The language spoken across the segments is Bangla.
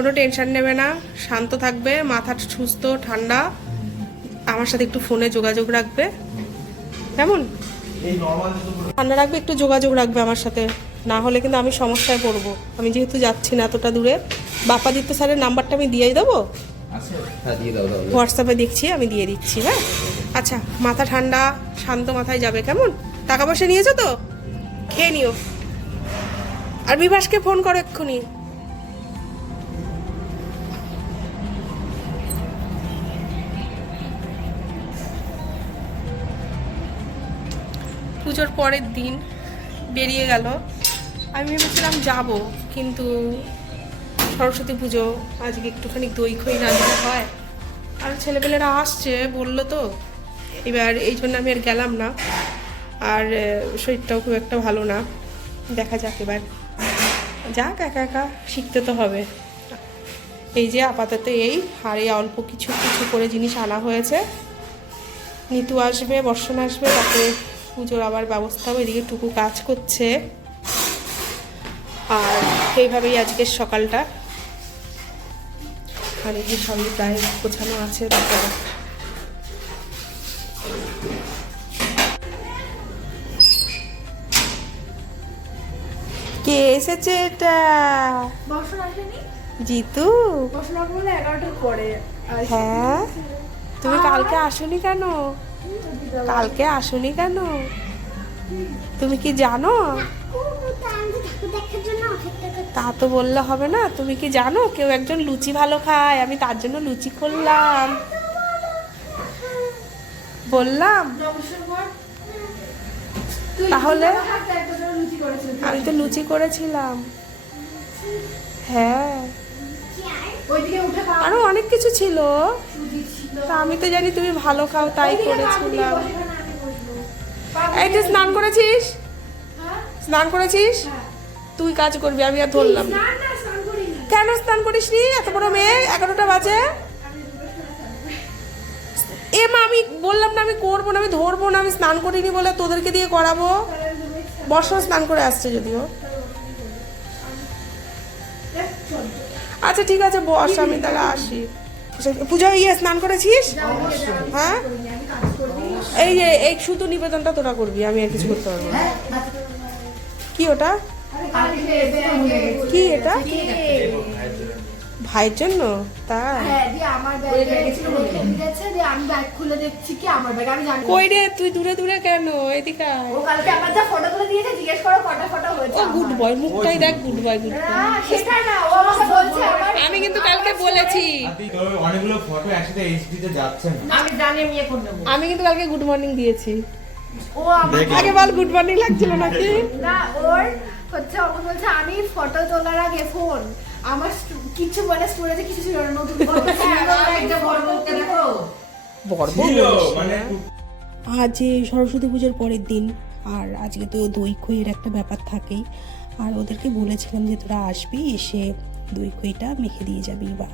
কোনো টেনশন নেবে না, শান্ত থাকবে, মাথা সুস্থ ঠান্ডা, আমার সাথে একটু ফোনে যোগাযোগ রাখবে, কেমন? ঠান্ডা রাখবে, একটু যোগাযোগ রাখবে আমার সাথে, না হলে কিন্তু আমি সমস্যায় পড়বো। আমি যেহেতু যাচ্ছি না এতটা দূরে, বাপাদিত্য স্যারের নাম্বারটা আমি দিয়েই দেবো, হোয়াটসঅ্যাপে দেখছি, আমি দিয়ে দিচ্ছি। হ্যাঁ আচ্ছা, মাথা ঠান্ডা শান্ত মাথায় যাবে, কেমন? টাকা পয়সা নিয়েছো তো? খেয়ে নিও। আর বিভাসকে ফোন করো এক্ষুনি। পুজোর পরের দিন বেরিয়ে গেল। আমি ভেবেছিলাম যাব, কিন্তু সরস্বতী পুজো, আজকে একটুখানি দই খই না দিলে হয়? আর ছেলেপেলেরা আসছে বললো তো, এবার এই জন্য আমি আর গেলাম না। আর শরীরটাও খুব একটা ভালো না, দেখা যাক এবার, যাক, একা একা শিখতে তো হবে। এই যে আপাতত এই আর এই অল্প কিছু কিছু করে জিনিস আনা হয়েছে। নিতু আসবে, বর্ষণ আসবে, তাতে পুজোর আবার ব্যবস্থা হবে, এদিকে টুকু কাজ করছে। আর এইভাবেই আজকের সকালটা। আর এই যে সবই প্রায় গোছানো আছে, তারপরে কে এসেছে এটা? জিতু। হ্যাঁ, তুমি কালকে আসোনি কেন? কালকে আসোনি কেন? তুমি কি জানো? তা তো বললে হবে না। তুমি কি জানো কেউ একজন লুচি ভালো খায়? আমি তার জন্য লুচি করলাম, বললাম। তাহলে আমি তো লুচি করেছিলাম। হ্যাঁ, আরো অনেক কিছু ছিল, তা আমি তো জানি তুমি ভালো খাও, তাই করেছিলাম। এই তুই স্নান করেছিস? স্নান করেছিস? তুই কাজ করবি, আমি আর ধরলাম না। কেন স্নান করিস নি? এত বড় মেয়ে, 11টা বাজে। এ মা, আমি বললাম না আমি করবো না, আমি ধরবো না, আমি স্নান করিনি বলে তোদেরকে দিয়ে করাবো। বর্ষা স্নান করে আসছে যদিও। আচ্ছা ঠিক আছে বস, আমি তাহলে আসি। পূজা ইয়ে স্নান করেছিস? হ্যাঁ, এই যে এই শুধু নিবেদনটা তোরা করবি, আমি আর কিছু করতে পারবো না। কি ওটা? কি এটা? ভাইয়ের জন্য? তাই কই রে, তুই দূরে দূরে কেন? এদিকে গুড বয়, মুখটাই দেখ, গুড বয়, গুড বয়। আমি কিন্তু কালকে বলেছি, অনেকগুলো ফটো একসাথে এইচডিতে যাচ্ছে না। আমি কিন্তু কালকে গুড মর্নিং দিয়েছি। আগে বল গুড মর্নিং লাগছিল নাকি? না, ওর হচ্ছে ওকে বলছে আমি ফটো তোলার আগে ফোন আমার কিছু বলে স্টোরেজে কিছু ছিল না, নতুন ফটো একটা বড় মুখটা দেখো মানে। আজ সরস্বতী পুজোর পরের দিন, আর আজকে তো দই খইয়ের একটা ব্যাপার থাকেই। আর ওদেরকে বলেছিলাম যে তোরা আসবি, এসে দই খইটা মেখে দিয়ে যাবি, বা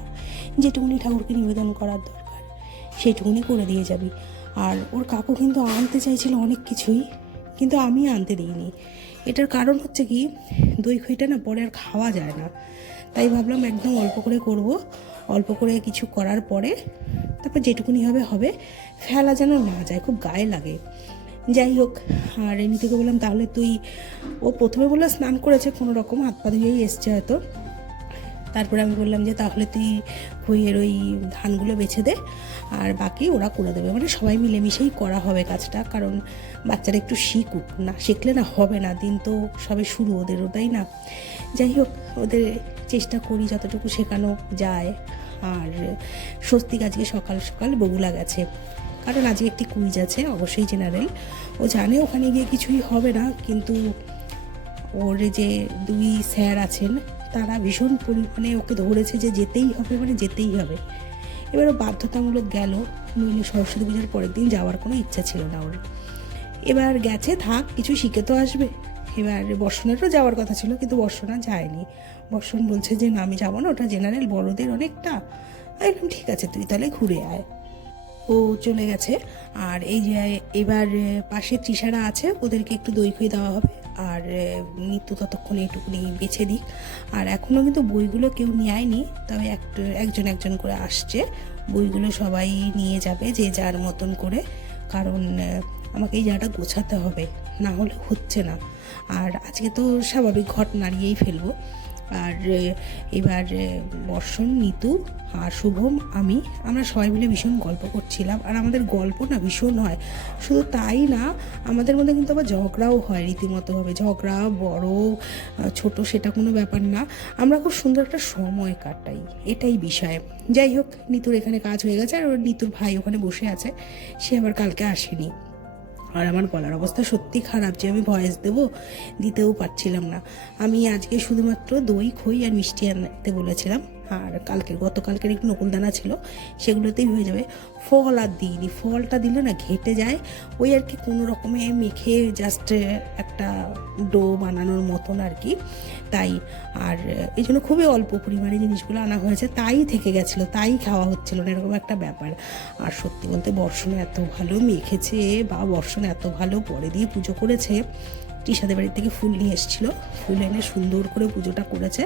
যেটুকুনি ঠাকুরকে নিবেদন করার দরকার সেইটুকুনি করে দিয়ে যাবি। আর ওর কাকু কিন্তু আনতে চাইছিল অনেক কিছুই, কিন্তু আমি আনতে দিইনি। এটার কারণ হচ্ছে কি, দই খইটা না পরে আর খাওয়া যায় না, তাই ভাবলাম একদম অল্প করে করব, অল্প করে কিছু করার পরে তারপর যেটুকুনি হবে হবে, ফেলা যেন না যায়, খুব গায়ে লাগে। যাই হোক, আর এমনিতে বললাম তাহলে তুই, ও প্রথমে বললো স্নান করেছে কোনো রকম, হাত পা ধুয়েই এসছে হয়তো। তারপরে আমি বললাম যে তাহলে তুই খইয়ের ওই ধানগুলো বেছে দে, আর বাকি ওরা করে দেবে, মানে সবাই মিলেমিশেই করা হবে কাজটা, কারণ বাচ্চারা একটু শিখুক, না শিখলে না হবে না, দিন তো সবে শুরু ওদেরও, তাই না? যাই হোক, ওদের চেষ্টা করি যতটুকু শেখানো যায়। আর স্বস্তিক আজকে সকাল সকাল বগুলা গেছে, কারণ আজকে একটি কুইজ আছে, অবশ্যই জেনারেল। ও জানে ওখানে গিয়ে কিছুই হবে না, কিন্তু ওর যে 2 স্যার আছেন তারা ভীষণ পরিমাণে ওকে ধরেছে যে যেতেই হবে, মানে যেতেই হবে। এবার ও বাধ্যতামূলক গেল, নইলে সরস্বতী পুজোর পরের দিন যাওয়ার কোনো ইচ্ছা ছিল না ওর। এবার গেছে, থাক, কিছু শিখে তো আসবে। এবার বর্ষণেরও যাওয়ার কথা ছিল, কিন্তু বর্ষণা যায়নি। বর্ষণ বলছে যে না আমি যাবো না, ওটা জেনারেল, বড়দের অনেকটা। একদম ঠিক আছে, তুই তাহলে ঘুরে আয়। ও চলে গেছে। আর এই যে এবার পাশে তৃষারা আছে, ওদেরকে একটু দই খই দেওয়া হবে, আর নিতু ততক্ষণ এইটুকুনি বেছে দিক। আর এখনও কিন্তু বইগুলো কেউ নেয়নি, তবে একজন করে আসছে। বইগুলো সবাই নিয়ে যাবে যে যার মতন করে, কারণ আমাকে এই জায়গাটা গোছাতে হবে, না হলে হচ্ছে না। আর আজকে তো স্বাভাবিক ঘট নাড়িয়েই ফেলবো। আর এবার বর্ষণ, নিতু আর শুভম, আমরা সবাই মিলে ভীষণ গল্প করছিলাম। আর আমাদের গল্প না ভীষণ হয়, শুধু তাই না, আমাদের মধ্যে কিন্তু আবার ঝগড়াও হয় রীতিমতোভাবে। ঝগড়া বড় ছোট সেটা কোনো ব্যাপার না, আমরা খুব সুন্দর একটা সময় কাটাই, এটাই বিষয়। যাই হোক, নিতুর এখানে কাজ হয়ে গেছে, আর ওর নিতুর ভাই ওখানে বসে আছে, সে আবার কালকে আসেনি। আর আমার গলার অবস্থা সত্যি খারাপ, যে আমি ভয়েস দিতেও পারছিলাম না। আমি আজকে শুধুমাত্র দই, খই আর মিষ্টি আনতে বলেছিলাম, আর গতকালকের একটু নকুলদানা ছিল, সেগুলোতেই হয়ে যাবে। ফল আর দিইনি, ফলটা দিলে না ঘেটে যায়, ওই আর কি কোনো রকমে মেখে জাস্ট একটা ডো বানানোর মতন আর কি, তাই। আর এই জন্য খুবই অল্প পরিমাণে জিনিসগুলো আনা হয়েছে, তাই থেকে গেছিলো, তাই খাওয়া হচ্ছিল না, এরকম একটা ব্যাপার। আর সত্যি বলতে বর্ষণ এত ভালো মেখেছে, বা বর্ষণ এত ভালো পরে দিয়ে পুজো করেছে। টিশাদের বাড়ি থেকে ফুল নিয়ে এসেছিলো, ফুল এনে সুন্দর করে পুজোটা করেছে।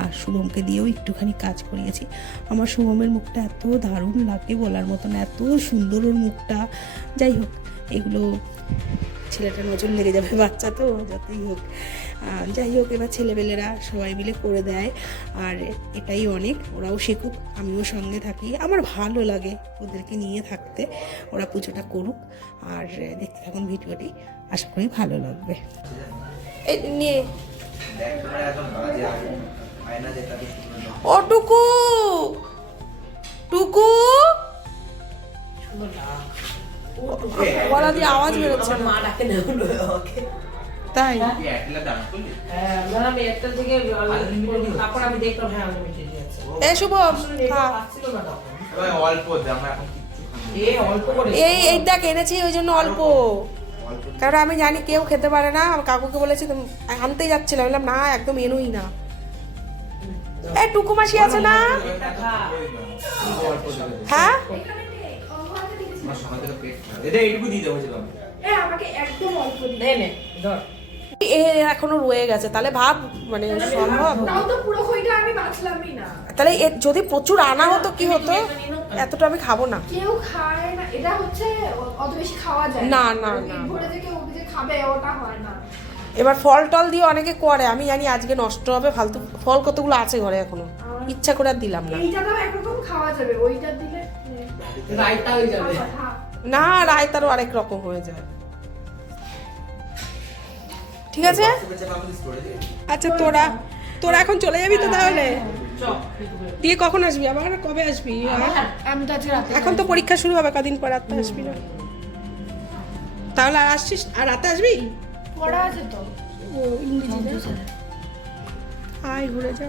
আর শুভমকে দিয়েও একটুখানি কাজ করিয়েছি। আমার শুভমের মুখটা এত দারুণ লাগে বলার মতন, এত সুন্দর ওর মুখটা। যাই হোক, এগুলো ছেলেটা নজর লেগে যাবে, বাচ্চা তো যতই হোক। যাই হোক, এবার ছেলেবেলেরা সবাই মিলে করে দেয়, আর এটাই অনেক। ওরাও শেখুক, আমিও সঙ্গে থাকি, আমার ভালো লাগে ওদেরকে নিয়ে থাকতে। ওরা পুজোটা করুক, আর দেখতে থাকুন ভিডিওটি, আশা করি ভালো লাগবে। এই নিয়ে ও টুকু, টুকু গলা দিয়ে আওয়াজ বেরোচ্ছে না, তাই? এই শুভ, এই দেখ এনেছি, ওই জন্য অল্প, কারণ আমি জানি কেউ খেতে পারে না। আমার কাকুকে বলেছি, তুমি আনতেই যাচ্ছিলাম, বললাম না একদম এনোই না। এই টুকু মাসি আছে না? হ্যাঁ, এখনো রয়ে গেছে, তাহলে ভাব মানে সম্ভব। তাহলে যদি প্রচুর আনা হতো কি হতো, এতটা আমি খাবো না। কেউ খায় না, এটা হচ্ছে অত বেশি খাওয়া যায় না না না, ভরে যে কেউ যে খাবে ওটা হয় না। এবার ফল টল দিয়ে অনেকে করে, আমি জানি আজকে নষ্ট হবে, ফালতু ফল কতগুলো আছে ঘরে এখনো, ইচ্ছা করে আর দিলাম না। এইটা তো একরকম খাওয়া যাবে, ওইটা দিলে রায়তা হয়ে যাবে। না, রায়তারও আরেক রকম হয়ে যায়। ঠিক আছে, আচ্ছা তোরা এখন চলে যাবি তো তাহলে? দিয়ে কখন আসবি আবার, কবে আসবি? আমি তো আজকে রাতে, এখন তো পরীক্ষা শুরু হবে কদিন পর, রাতে আসবি না তাহলে? আর আসছিস, আর রাতে আসবি? পড়া আছে তো, ও ইংরেজি, আয় ঘুরে যা।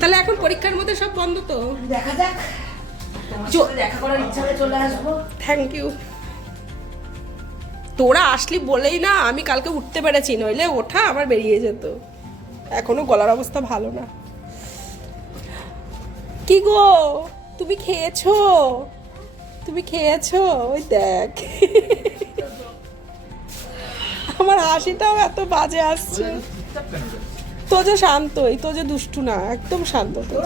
তাহলে এখন পরীক্ষার মধ্যে সব বন্ধ তো, দেখা যাক, দেখা করার ইচ্ছা হলে চলে আসবো। Thank you. তোরা আসলি বলেই না আমি কালকে উঠতে পেরেছি, নইলে ওঠা আমার বেরিয়ে যেত। এখনো গলার অবস্থা ভালো না। কি গো, তুমি খেয়েছো? তুমি খেয়েছো? ওই দেখ, আমার হাসিটাও এত বাজে আসছে। তো যে শান্তই, তো যে দুষ্টু না, একদম শান্ত। তো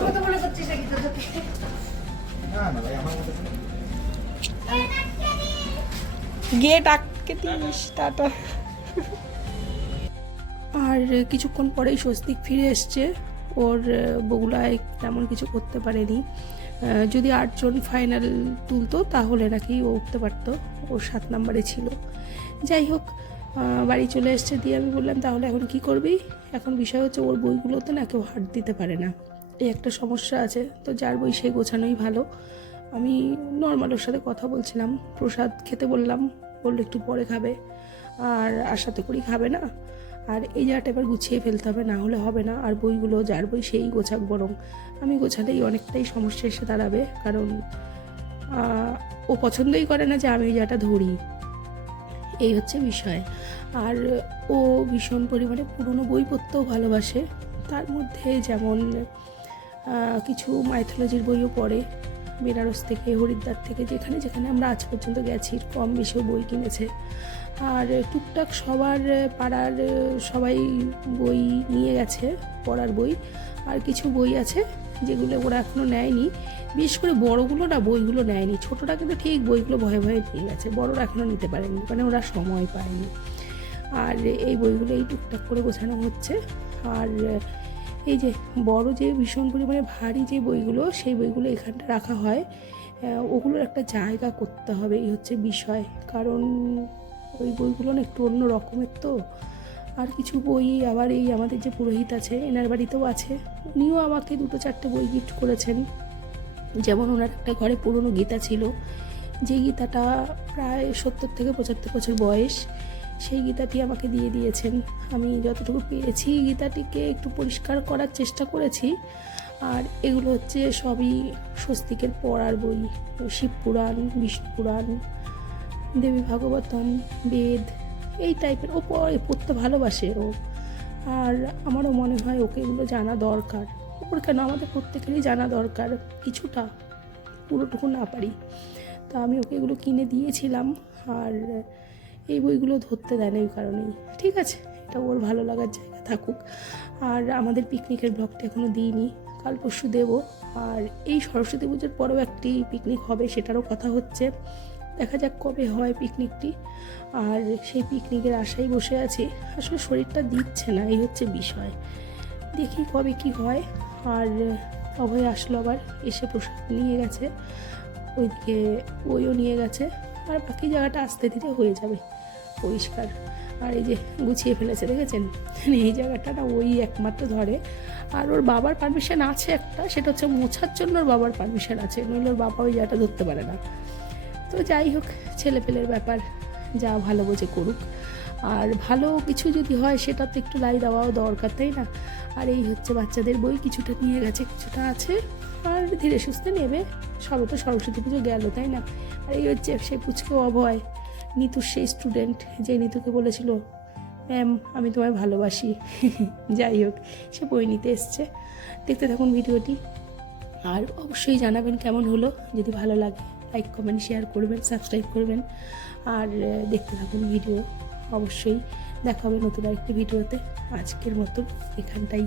গেট আটকে দিস, টাটা। আর কিছুক্ষণ পরেই স্বস্তিক ফিরে এসছে। ওর বগুলায় তেমন কিছু করতে পারেনি, যদি 8 জন ফাইনাল তুলতো তাহলে নাকি ও উঠতে পারতো, ও 7 নম্বরে ছিল। যাই হোক, বাড়ি চলে এসছে। দিয়ে আমি বললাম তাহলে এখন কি করবি? এখন বিষয় হচ্ছে ওর বইগুলোতে না কেউ হাত দিতে পারে না, এই একটা সমস্যা আছে। তো যার বই সে গোছানোই ভালো। আমি নর্মাল ওর সাথে কথা বলছিলাম, প্রসাদ খেতে বললাম, বললো একটু পরে খাবে, আর সাথে করেই খাবে না। আর এই জায়গাটা এবার গুছিয়ে ফেলতে হবে, না হলে হবে না। আর বইগুলো যার বই সেই গোছাক, বরং আমি গোছালেই অনেকটাই সমস্যা এসে দাঁড়াবে, কারণ ও পছন্দই করে না যে আমি এই জায়গাটা ধরি, এই হচ্ছে বিষয়। আর ও ভীষণ পরিমাণে পুরনো বই পড়তেও ভালোবাসে, তার মধ্যে যেমন কিছু মাইথোলজির বইও পড়ে, বেনারস থেকে, হরিদ্বার থেকে, যেখানে যেখানে আমরা আজ পর্যন্ত গেছি কম বেশিও বই কিনেছে। আর টুকটাক সবার পাড়ার সবাই বই নিয়ে গেছে, পড়ার বই। আর কিছু বই আছে যেগুলো ওরা এখনও নেয়নি, বিশেষ করে বড়গুলো না বইগুলো নেয়নি। ছোটরা কিন্তু ঠিক বইগুলো ভয়ে ভয়ে নিয়ে গেছে, বড়রা এখনও নিতে পারেনি, মানে ওরা সময় পায়নি। আর এই বইগুলো এই টুকটাক করে গোছানো হচ্ছে। আর এই যে বড় যে ভীষণ পরিমাণে ভারী যে বইগুলো, সেই বইগুলো এখানটা রাখা হয়, ওগুলোর একটা জায়গা করতে হবে, এই হচ্ছে বিষয়। কারণ ওই বইগুলো না একটু অন্য রকমের তো। আর কিছু বই আবার এই আমাদের যে পুরোহিত আছে এনার বাড়িতেও আছে, উনিও আমাকে 2-4টে বই গিফট করেছেন। যেমন ওনার একটা ঘরে পুরনো গীতা ছিল, যে গীতাটা প্রায় 70 থেকে 75 বছর বয়স, সেই গীতাটি আমাকে দিয়ে দিয়েছেন। আমি যতটুকু পেরেছি গীতাটিকে একটু পরিষ্কার করার চেষ্টা করেছি। আর এগুলো হচ্ছে সবই স্বস্তিকের পড়ার বই, শিবপুরাণ, বিষ্ণুপুরাণ, দেবী ভাগবতম, বেদ, এই টাইপের। ও পড়তে ভালোবাসে ও, আর আমারও মনে হয় ওকে এগুলো জানা দরকার। ওর কেন, আমাদের প্রত্যেকেরই জানা দরকার, কিছুটা, পুরোটুকু না পারি। তা আমি ওকে এগুলো কিনে দিয়েছিলাম। আর এই বইগুলো ধরতে দেয় না ওই কারণেই। ঠিক আছে, এটা ওর ভালো লাগার জায়গা থাকুক। আর আমাদের পিকনিকের ব্লগটা এখনও দিইনি, কাল পরশু দেবো। আর এই সরস্বতী পুজোর পরেও একটি পিকনিক হবে, সেটারও কথা হচ্ছে, দেখা যাক কবে হয় পিকনিকটি। আর সেই পিকনিকের আশায় বসে আছি। আসলে শরীরটা দিচ্ছে না, এই হচ্ছে বিষয়, দেখি কবে কি হয়। আর অভয় আসলো, আবার এসে প্রসাদ নিয়ে গেছে, ওইদিকে ওইও নিয়ে গেছে। আর বাকি জায়গাটা আস্তে ধীরে হয়ে যাবে পরিষ্কার। আর এই যে গুছিয়ে ফেলেছে, দেখেছেন, এই জায়গাটা না ওই একমাত্র ধরে। আর ওর বাবার পারমিশন আছে একটা, সেটা হচ্ছে মোছার জন্য ওর বাবার পারমিশন আছে, নইলে ওর বাবা ওই জায়গাটা ধরতে পারে না। তো যাই হোক, ছেলেপেলের ব্যাপার, যা ভালো বোঝে করুক। আর ভালো কিছু যদি হয় সেটা তো একটু লাই দেওয়াও দরকার, তাই না? আর এই হচ্ছে বাচ্চাদের বই, কিছুটা নিয়ে গেছে, কিছুটা আছে, আর ধীরে সুস্থে নেবে। সবে তো সরস্বতী পুজো গেল, তাই না? আর এই হচ্ছে সেই পুচকেও অভয়, নিতুর সেই স্টুডেন্ট, যে নিতুকে বলেছিল ম্যাম আমি তোমায় ভালোবাসি। যাই হোক, সে বই নিতে এসছে। দেখতে থাকুন ভিডিওটি, আর অবশ্যই জানাবেন কেমন হলো। যদি ভালো লাগে লাইক, কমেন্ট, শেয়ার করবেন, সাবস্ক্রাইব করবেন। আর দেখতে থাকুন ভিডিও। অবশ্যই দেখা হবে নতুন আরেকটি ভিডিওতে। আজকের মতো এখানটাই